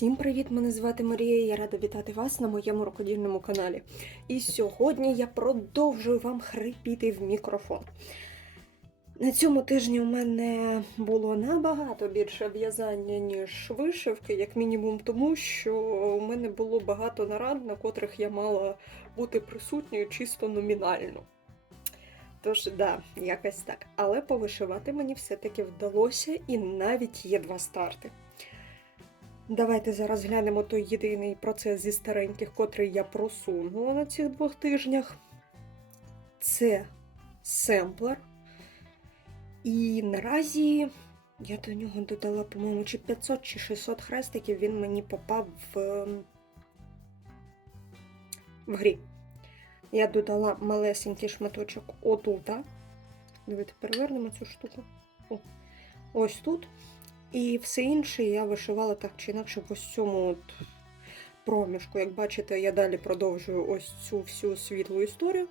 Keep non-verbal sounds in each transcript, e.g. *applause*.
Всім привіт! Мене звати Марія. Я рада вітати вас на моєму рукодільному каналі. І сьогодні я продовжую вам хрипіти в мікрофон. На цьому тижні у мене було набагато більше в'язання, ніж вишивки, як мінімум, тому що у мене було багато нарад, на котрих я мала бути присутньою чисто номінально. Тож, да, якось так. Але повишивати мені все-таки вдалося, і навіть є два старти. Давайте зараз глянемо той єдиний процес зі стареньких, котрий я просунула на цих двох тижнях. Це семплер. І наразі я до нього додала, по-моєму, чи 500 чи 600 хрестиків, він мені попав в, ем, в грі. Я додала малесенький шматочок отута. Давайте перевернемо цю штуку. О, ось тут. І все інше я вишивала так чи інакше в ось цьому от проміжку. Як бачите, я далі продовжую ось цю всю світлу історію,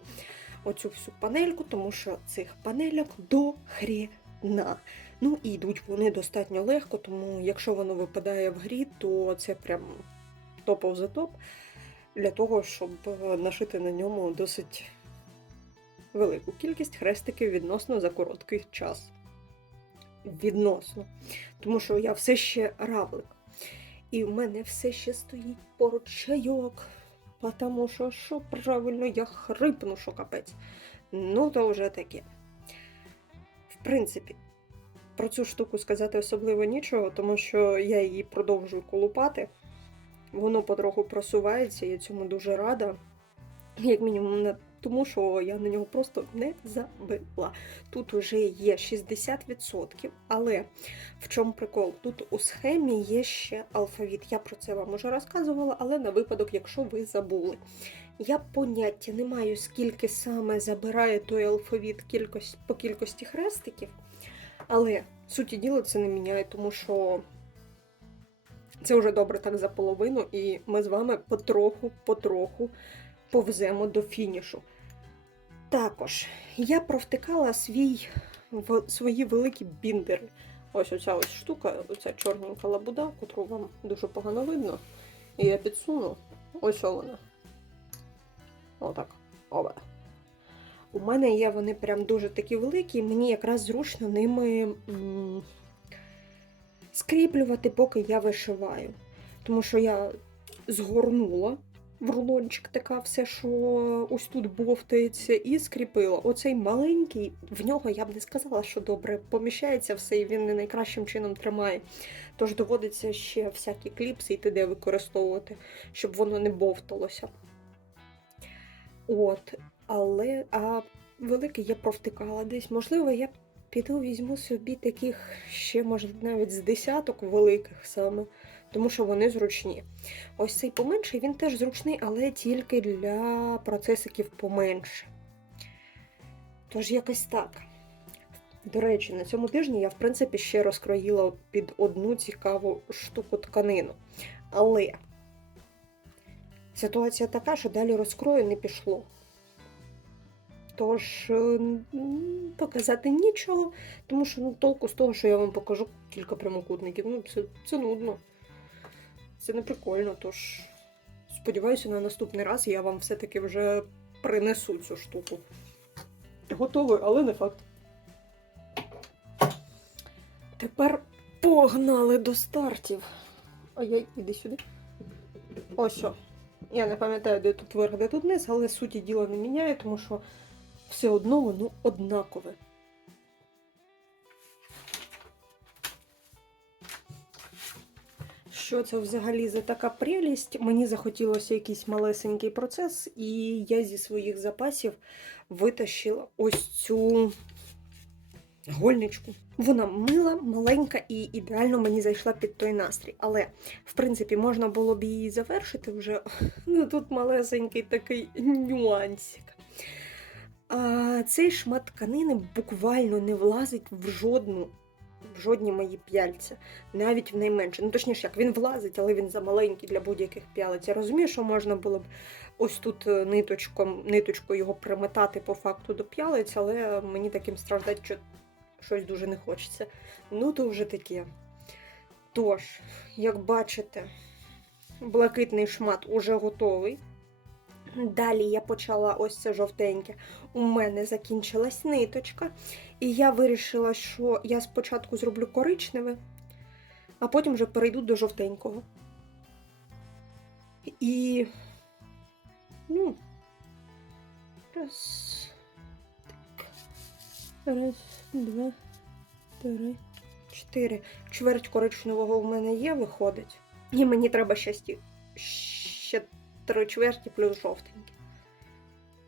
оцю всю панельку, тому що цих панельок до хрена. Ну і йдуть вони достатньо легко, тому якщо воно випадає в грі, то це прям топов за топ для того, щоб е, нашити на ньому досить велику кількість хрестиків відносно за короткий час. Відносно. Тому що я все ще равлик. І в мене все ще стоїть поруч чайок. Тому що, що правильно, я хрипну, що капець. Ну, то вже таке. В принципі, про цю штуку сказати особливо нічого, тому що я її продовжую колупати. Воно потроху просувається, я цьому дуже рада. Як мінімум, не тому що я на нього просто не забила. Тут уже є 60%, але в чому прикол? Тут у схемі є ще алфавіт. Я про це вам уже розказувала, але на випадок, якщо ви забули. Я поняття не маю, скільки саме забирає той алфавіт кількость, по кількості хрестиків, але суті діла це не міняє, тому що це вже добре так за половину, і ми з вами потроху-потроху повземо до фінішу. Також я провтикала свій, свої великі біндери. Ось оця ось штука, оця чорненька лабуда, котру вам дуже погано видно. І я підсуну. Ось вона. Отак. Ове. У мене є вони прям дуже такі великі, і мені якраз зручно ними м скріплювати, поки я вишиваю. Тому що я згорнула в рулончик така все, що ось тут бовтається, і скріпила. Оцей маленький, в нього я б не сказала, що добре поміщається все, і він не найкращим чином тримає. Тож доводиться ще всякі кліпси і т.д. використовувати, щоб воно не бовталося. От, але а великий я провтикала десь. Можливо, я піду візьму собі таких ще, може, навіть з десяток великих саме тому що вони зручні. Ось цей поменший, він теж зручний, але тільки для процесиків поменше. Тож, якось так. До речі, на цьому тижні я, в принципі, ще розкроїла під одну цікаву штуку тканину. Але ситуація така, що далі розкрою не пішло. Тож, показати нічого, тому що ну, толку з того, що я вам покажу кілька прямокутників. Ну, це, це нудно. Це не прикольно, тож сподіваюся, на наступний раз я вам все-таки вже принесу цю штуку. Готовий, але не факт. Тепер погнали до стартів. Ой, іди сюди. Ось що. Я не пам'ятаю, де тут верх, де тут низ, але суті діла не міняє, тому що все одно воно однакове. Що це взагалі за така прелість. Мені захотілося якийсь малесенький процес, і я зі своїх запасів витащила ось цю гольничку. Вона мила, маленька і ідеально мені зайшла під той настрій. Але, в принципі, можна було б її завершити вже. *laughs* Ну тут малесенький такий нюансик. А Цей шмат тканини буквально не влазить в жодну жодні мої п'яльця, навіть в найменше. Ну, точніше, як він влазить, але він замаленький для будь-яких п'ялиць. Я розумію, що можна було б ось тут е, ниточком, ниточкою його приметати по факту до п'ялиць, але мені таким страждати що щось дуже не хочеться. Ну, то вже таке. Тож, як бачите, блакитний шмат уже готовий. Далі я почала ось це жовтеньке. У мене закінчилась ниточка. І я вирішила, що я спочатку зроблю коричневе, а потім вже перейду до жовтенького. І. Ну. Раз. Так. Раз, два, три, чотири. Чверть коричневого в мене є, виходить. І мені треба ще, сті... три чверті плюс жовтенькі.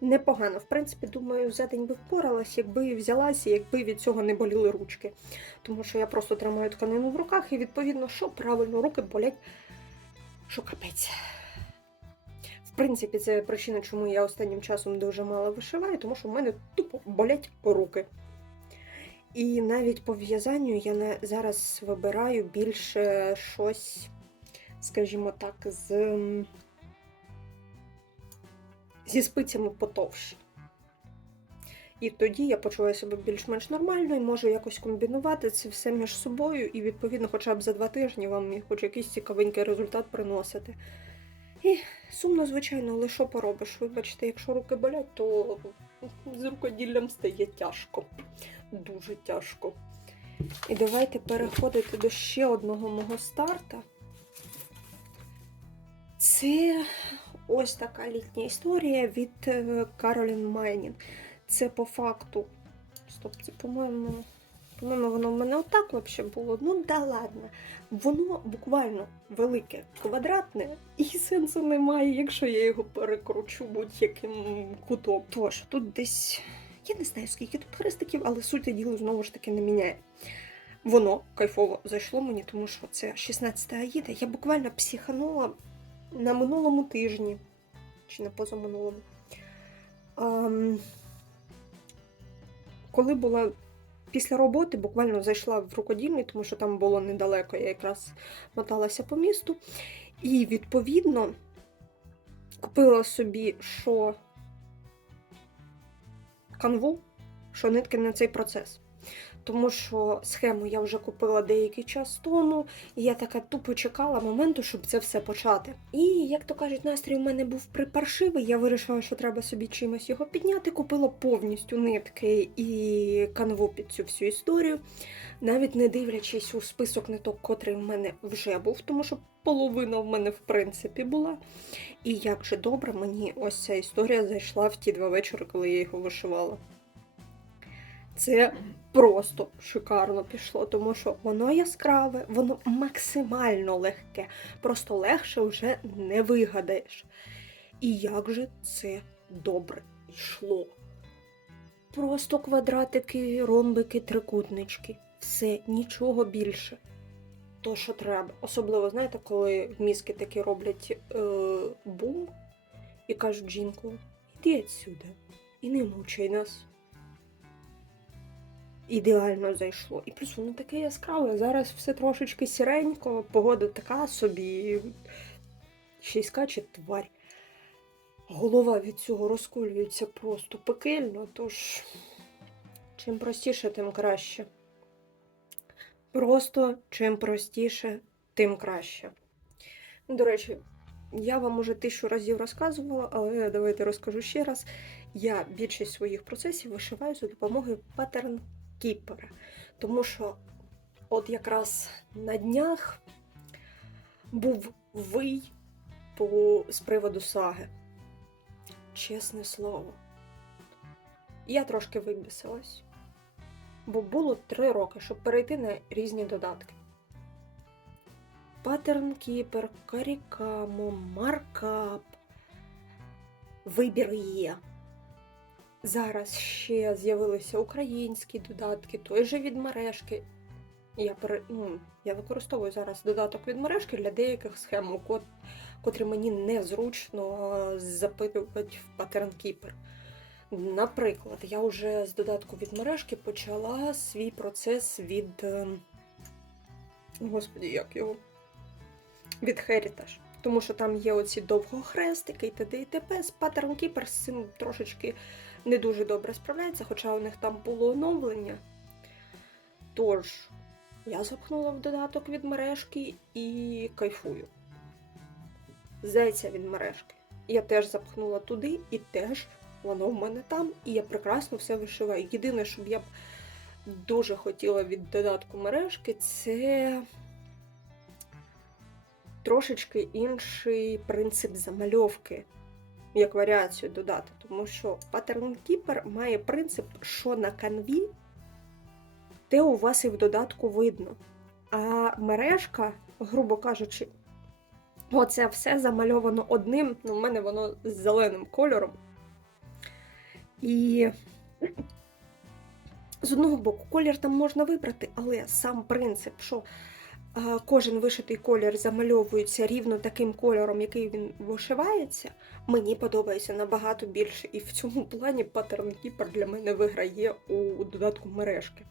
Непогано, в принципі, думаю, за день би впоралась, якби взялася, якби від цього не боліли ручки. Тому що я просто тримаю тканину в руках, і відповідно, що правильно, руки болять, що капець. В принципі, це причина, чому я останнім часом дуже мало вишиваю, тому що в мене тупо болять руки. І навіть по в'язанню я зараз вибираю більше щось, скажімо так, з зі спицями потовщі. І тоді я почуваю себе більш-менш нормально і можу якось комбінувати це все між собою, і, відповідно, хоча б за два тижні вам хоч якийсь цікавенький результат приносити. І сумно, звичайно, але що поробиш? Вибачте, якщо руки болять, то з рукоділлям стає тяжко. Дуже тяжко. І давайте переходити до ще одного мого старта. Це ось така літня історія від е, Каролін Майнін. Це по факту. Стоп, це, по-моєму, по-моєму, воно в мене отак взагалі було. Ну да ладно. Воно буквально велике, квадратне, і сенсу немає, якщо я його перекручу будь-яким кутом. Тож, тут десь. Я не знаю, скільки тут хрестиків, але суть ділу знову ж таки не міняє. Воно кайфово зайшло мені, тому що це 16 аїда. Я буквально психанула на минулому тижні, чи на позаминулому. Ам, коли була після роботи, буквально зайшла в рукодільний, тому що там було недалеко, я якраз моталася по місту. І відповідно купила собі що канву, що нитки на цей процес. Тому що схему я вже купила деякий час тому, і я така тупо чекала моменту, щоб це все почати. І, як то кажуть, настрій у мене був припаршивий. Я вирішила, що треба собі чимось його підняти. Купила повністю нитки і канву під цю всю історію, навіть не дивлячись у список ниток, котрий в мене вже був, тому що половина в мене в принципі була. І як же добре мені ось ця історія зайшла в ті два вечори, коли я його вишивала. Це просто шикарно пішло, тому що воно яскраве, воно максимально легке, просто легше вже не вигадаєш. І як же це добре йшло. Просто квадратики, ромбики, трикутнички. Все, нічого більше. То, що треба. Особливо, знаєте, коли мізки такі роблять е, бум і кажуть жінку, іди відсюди і не мучай нас ідеально зайшло. І плюс воно таке яскраве. Зараз все трошечки сіренько, погода така собі. Ще й скаче тварь. Голова від цього розколюється просто пекельно, тож чим простіше, тим краще. Просто чим простіше, тим краще. До речі, я вам уже тисячу разів розказувала, але давайте розкажу ще раз. Я більшість своїх процесів вишиваю за допомогою паттерн кіпера. Тому що от якраз на днях був вий по, з приводу саги. Чесне слово. Я трошки вибісилась. Бо було три роки, щоб перейти на різні додатки. Паттерн Кіпер, Карікамо, Маркап. Вибір є. Зараз ще з'явилися українські додатки, той же від мережки. Я ну, я використовую зараз додаток від мережки для деяких схем, кот... котрі мені незручно запитувати в Pattern. Наприклад, я вже з додатку від мережки почала свій процес від. ем, Господі, як його? Від Heritage. Тому що там є оці довгохрестики і т.д. і т.п. З Pattern Keeper з цим трошечки не дуже добре справляється, хоча у них там було оновлення. Тож, я запхнула в додаток від мережки і кайфую. зайця від мережки. Я теж запхнула туди, і теж воно в мене там, і я прекрасно все вишиваю. Єдине, що я б дуже хотіла від додатку мережки, це трошечки інший принцип замальовки, як варіацію додати. Тому що Pattern Keeper має принцип, що на канві, те у вас і в додатку видно. А мережка, грубо кажучи, оце все замальовано одним, ну, в мене воно з зеленим кольором. І з одного боку, колір там можна вибрати, але сам принцип, що кожен вишитий колір замальовується рівно таким кольором, який він вишивається, мені подобається набагато більше. І в цьому плані Pattern Keeper для мене виграє у додатку мережки.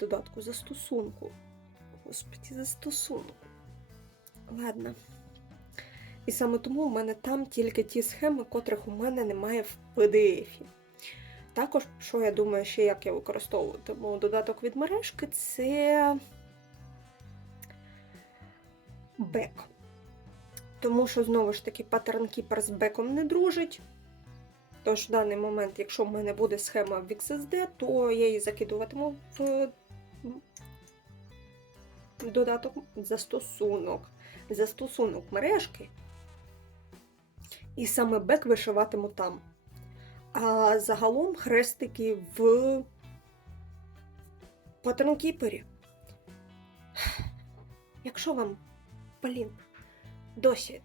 Додатку застосунку. Господі, застосунку. Ладно. І саме тому у мене там тільки ті схеми, котрих у мене немає в PDF. Також, що я думаю, ще як я використовуватиму додаток від мережки, це бек. Тому що, знову ж таки, Keeper з беком не дружить. Тож в даний момент, якщо в мене буде схема в XSD, то я її закидуватиму в додаток застосунок. Застосунок мережки. І саме бек вишиватиму там. А загалом хрестики в патронкіпері. Якщо вам, блін, досі,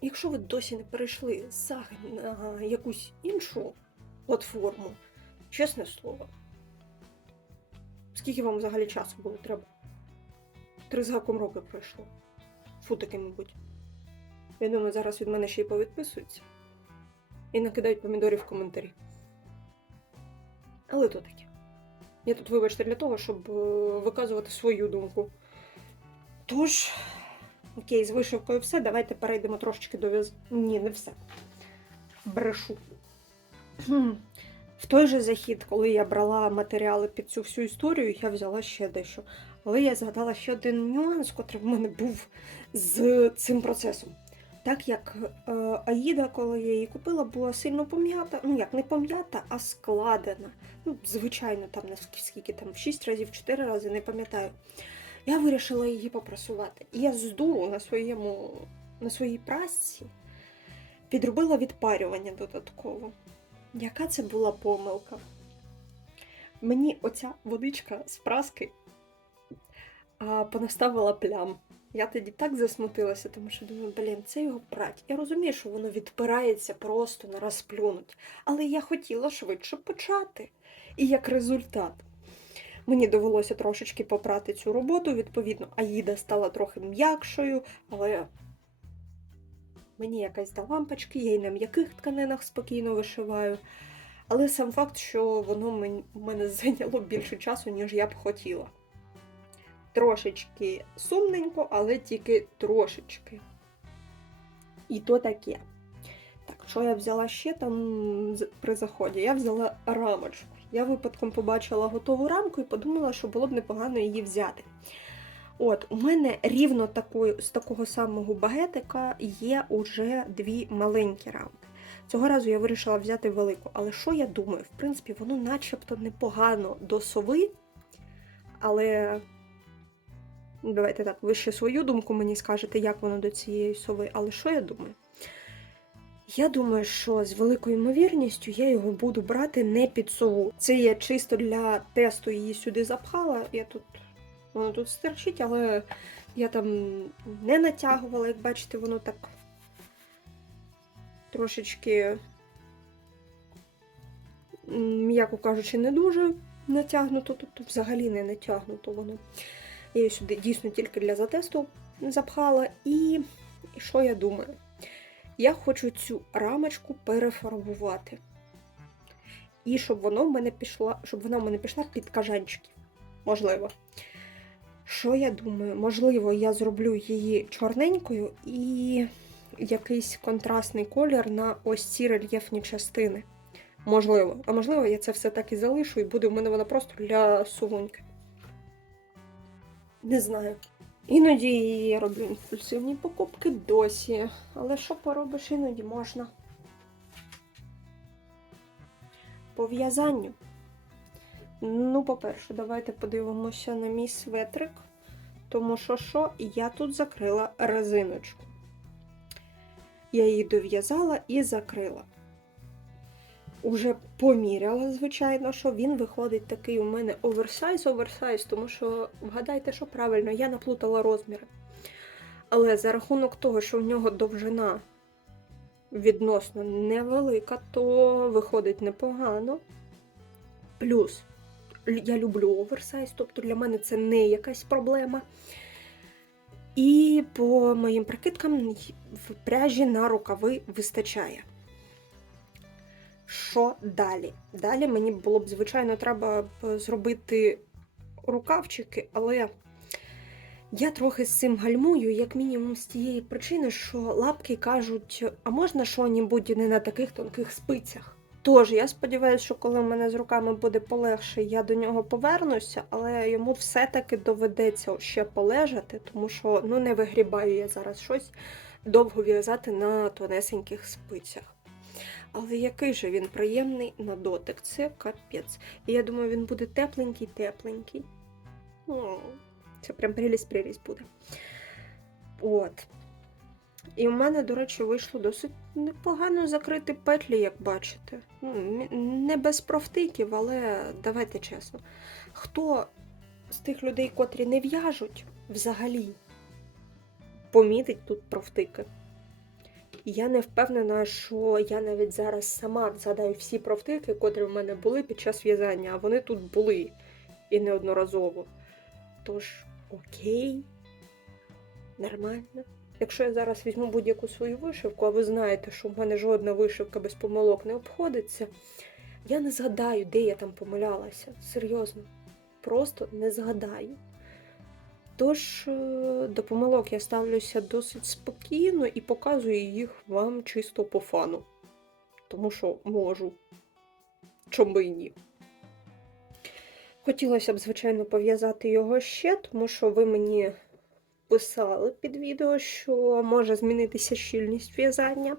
якщо ви досі не перейшли з на якусь іншу платформу, чесне слово, скільки вам взагалі часу було треба? Три з гаком роки пройшло. Фу таки, мабуть. Я думаю, зараз від мене ще й повідписуються і накидають помідорів в коментарі. Але то таке. Я тут, вибачте, для того, щоб е, виказувати свою думку. Тож, окей, з вишивкою все. Давайте перейдемо трошечки до в'яз... Ні, не все. Брешу. В той же захід, коли я брала матеріали під цю всю історію, я взяла ще дещо. Але я згадала ще один нюанс, котрий в мене був з цим процесом. Так як е, Аїда, коли я її купила, була сильно пом'ята. Ну як не пом'ята, а складена. Ну, звичайно, там наскільки там 6 разів, 4 рази, не пам'ятаю. Я вирішила її попрасувати. І я з дуру на своєму на своїй прасці підробила відпарювання додатково. Яка це була помилка? Мені оця водичка з праски а, понаставила плям. Я тоді так засмутилася, тому що думаю, блін, це його прать. Я розумію, що воно відпирається просто на раз плюнуть. Але я хотіла швидше почати. І як результат, мені довелося трошечки попрати цю роботу. Відповідно, Аїда стала трохи м'якшою, але мені якась та лампочки, я й на м'яких тканинах спокійно вишиваю. Але сам факт, що воно мен- мене *laughs* зайняло більше часу, ніж я б хотіла трошечки сумненько, але тільки трошечки. І то таке. Так, що я взяла ще там при заході? Я взяла рамочку. Я випадком побачила готову рамку і подумала, що було б непогано її взяти. От, у мене рівно такої, з такого самого багетика є уже дві маленькі рамки. Цього разу я вирішила взяти велику. Але що я думаю? В принципі, воно начебто непогано до сови, але Давайте так, ви ще свою думку мені скажете, як воно до цієї сови. Але що я думаю? Я думаю, що з великою ймовірністю я його буду брати не під сову. Це я чисто для тесту її сюди запхала. Я тут воно тут стерчить, але я там не натягувала, як бачите, воно так трошечки, м'яко кажучи, не дуже натягнуто, тобто взагалі не натягнуто воно. Я її сюди дійсно тільки для затесту запхала. І і що я думаю? Я хочу цю рамочку перефарбувати. І щоб воно в мене пішло, щоб вона в мене пішла під кажанчики. Можливо. Що я думаю? Можливо, я зроблю її чорненькою і якийсь контрастний колір на ось ці рельєфні частини. Можливо. А можливо, я це все так і залишу, і буде в мене вона просто для сувоньки. Не знаю. Іноді я роблю імпульсивні покупки досі. Але що поробиш, іноді можна. По в'язанню. Ну, по-перше, давайте подивимося на мій светрик. Тому що що, я тут закрила резиночку. Я її дов'язала і закрила. Уже поміряла, звичайно, що він виходить такий у мене оверсайз, оверсайз, тому що вгадайте, що правильно, я наплутала розміри. Але за рахунок того, що в нього довжина відносно невелика, то виходить непогано. Плюс я люблю оверсайз, тобто для мене це не якась проблема. І по моїм прикидкам в пряжі на рукави вистачає. Що далі? Далі мені було б, звичайно, треба б зробити рукавчики, але я трохи з цим гальмую, як мінімум з тієї причини, що лапки кажуть, а можна що-небудь не на таких тонких спицях. Тож, я сподіваюся, що коли в мене з руками буде полегше, я до нього повернуся, але йому все-таки доведеться ще полежати, тому що ну не вигрібаю я зараз щось довго в'язати на тонесеньких спицях. Але який же він приємний на дотик, це капець. І я думаю, він буде тепленький-тепленький. Це прям прелість-прелість буде. От. І в мене, до речі, вийшло досить непогано закрити петлі, як бачите. Ну, не без профтиків, але давайте чесно. Хто з тих людей, котрі не в'яжуть взагалі, помітить тут профтики? Я не впевнена, що я навіть зараз сама згадаю всі профтики, котрі в мене були під час в'язання, а вони тут були і неодноразово. Тож, окей, нормально. Якщо я зараз візьму будь-яку свою вишивку, а ви знаєте, що в мене жодна вишивка без помилок не обходиться, я не згадаю, де я там помилялася. Серйозно. Просто не згадаю. Тож е, до помилок я ставлюся досить спокійно і показую їх вам чисто по фану. Тому що можу. Чом би і ні. Хотілося б, звичайно, пов'язати його ще, тому що ви мені писали під відео, що може змінитися щільність в'язання.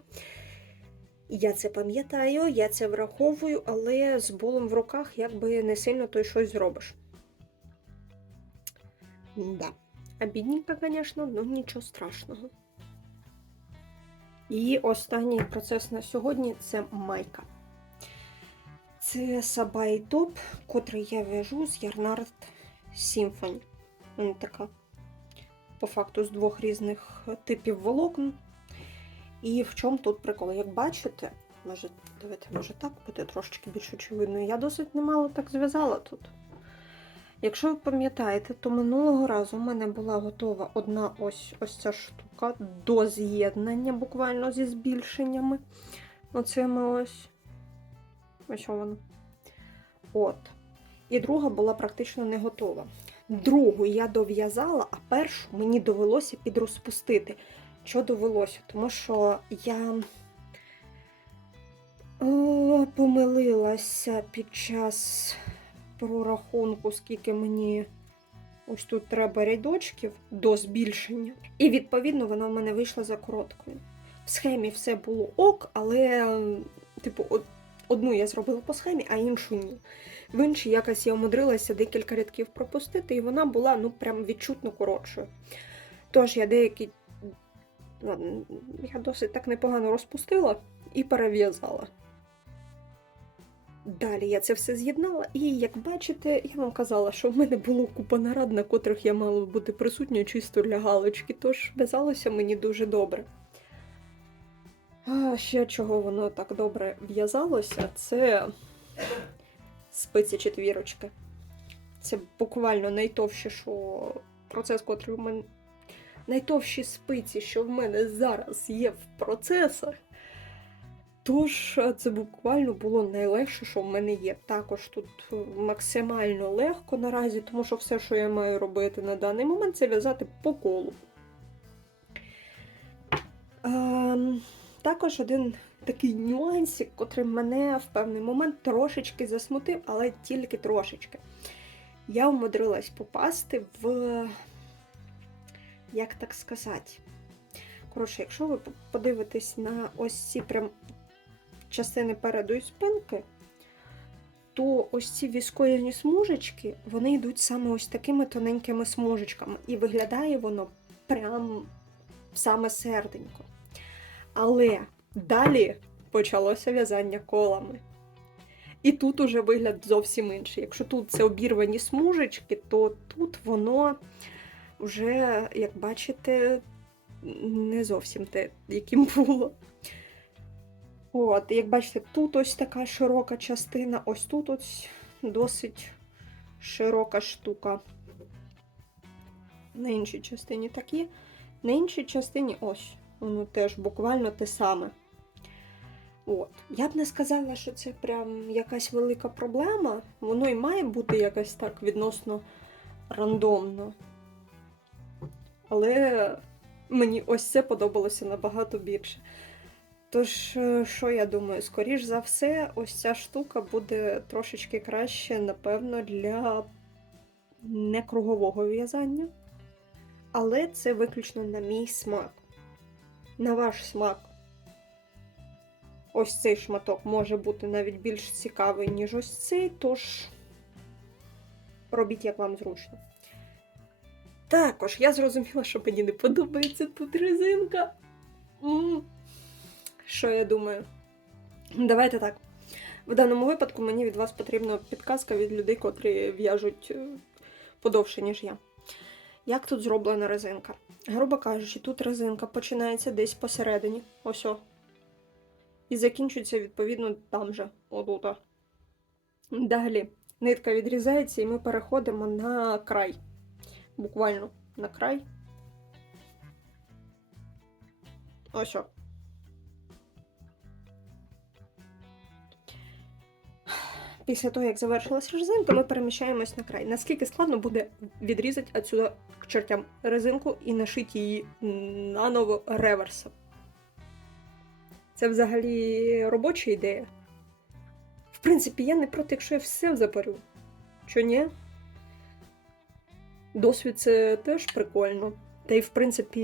Я це пам'ятаю, я це враховую, але з болем в руках якби не сильно то щось зробиш. Да. Обідненько, звісно, але нічого страшного. І останній процес на сьогодні це майка. Це Сабай топ, котрий я в'яжу з Ярнард Symphony. Вона така, по факту, з двох різних типів волокон. І в чому тут прикол? Як бачите, може, давайте, може так буде трошечки більш очевидно. Я досить немало так зв'язала тут. Якщо ви пам'ятаєте, то минулого разу у мене була готова одна ось ось ця штука до з'єднання, буквально зі збільшеннями. Оцими ось. Ось воно. От. І друга була практично не готова. Другу я дов'язала, а першу мені довелося підрозпустити. Що довелося? Тому що я о, помилилася під час прорахунку, скільки мені ось тут треба рядочків до збільшення. І відповідно вона в мене вийшла за короткою. В схемі все було ок, але, типу, од- одну я зробила по схемі, а іншу ні. В іншій якось я умудрилася декілька рядків пропустити, і вона була ну прям відчутно коротшою. Тож я деякі. Я досить так непогано розпустила і перев'язала. Далі я це все з'єднала, і як бачите, я вам казала, що в мене було купа нарад, на котрих я мала бути присутня чисто для галочки, тож в'язалося мені дуже добре. А ще чого воно так добре в'язалося, це спиці четвірочки. Це буквально найтовще, що процес, котрий у мене. Найтовші спиці, що в мене зараз є в процесах. Тож е, це буквально було найлегше, що в мене є. Також тут е, максимально легко наразі, тому що все, що я маю робити на даний момент, це в'язати по колу. Ем, також один такий нюансик, котрий мене в певний момент трошечки засмутив, але тільки трошечки. Я умудрилась попасти в як так сказати. Коротше, якщо ви подивитесь на ось ці прям частини переду і спинки, то ось ці віскозні смужечки, вони йдуть саме ось такими тоненькими смужечками. І виглядає воно прям саме серденько. Але далі почалося в'язання колами. І тут уже вигляд зовсім інший. Якщо тут це обірвані смужечки, то тут воно вже, як бачите, не зовсім те, яким було. От, як бачите, тут ось така широка частина, ось тут ось досить широка штука. На іншій частині так є. На іншій частині ось, воно теж буквально те саме. От. Я б не сказала, що це прям якась велика проблема. Воно і має бути якось так відносно рандомно. Але мені ось це подобалося набагато більше. Тож, е, що я думаю, скоріш за все, ось ця штука буде трошечки краще, напевно, для некругового в'язання. Але це виключно на мій смак. На ваш смак. Ось цей шматок може бути навіть більш цікавий, ніж ось цей, тож робіть як вам зручно. Також я зрозуміла, що мені не подобається тут резинка. Що я думаю? Давайте так. В даному випадку мені від вас потрібна підказка від людей, котрі в'яжуть е, подовше, ніж я. Як тут зроблена резинка? Грубо кажучи, тут резинка починається десь посередині, ось. І закінчується, відповідно, там же, отут. Далі нитка відрізається, і ми переходимо на край. Буквально на край. Ось. Після того, як завершилась резинка, ми переміщаємось на край. Наскільки складно буде відрізати отсюди к чертям резинку і нашити її наново реверсом? Це взагалі робоча ідея. В принципі, я не проти, якщо я все заберу. Чо ні? Досвід це теж прикольно. Та й, в принципі,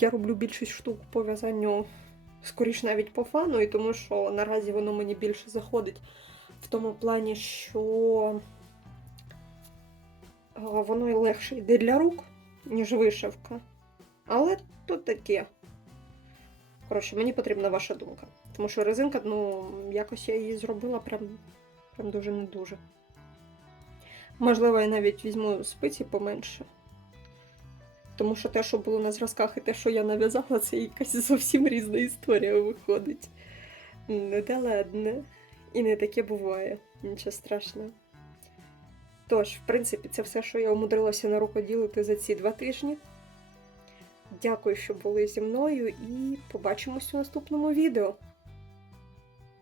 я роблю більшість штук по в'язанню скоріш навіть по фану, і тому що наразі воно мені більше заходить в тому плані, що воно і легше йде для рук, ніж вишивка. Але то таке. Коротше, мені потрібна ваша думка. Тому що резинка, ну, якось я її зробила прям, прям дуже не дуже. Можливо, я навіть візьму спиці поменше. Тому що те, що було на зразках, і те, що я нав'язала, це якась зовсім різна історія виходить. Ну, та ладно. І не таке буває, нічого страшного. Тож, в принципі, це все, що я умудрилася на рукоділити за ці два тижні. Дякую, що були зі мною, і побачимось у наступному відео.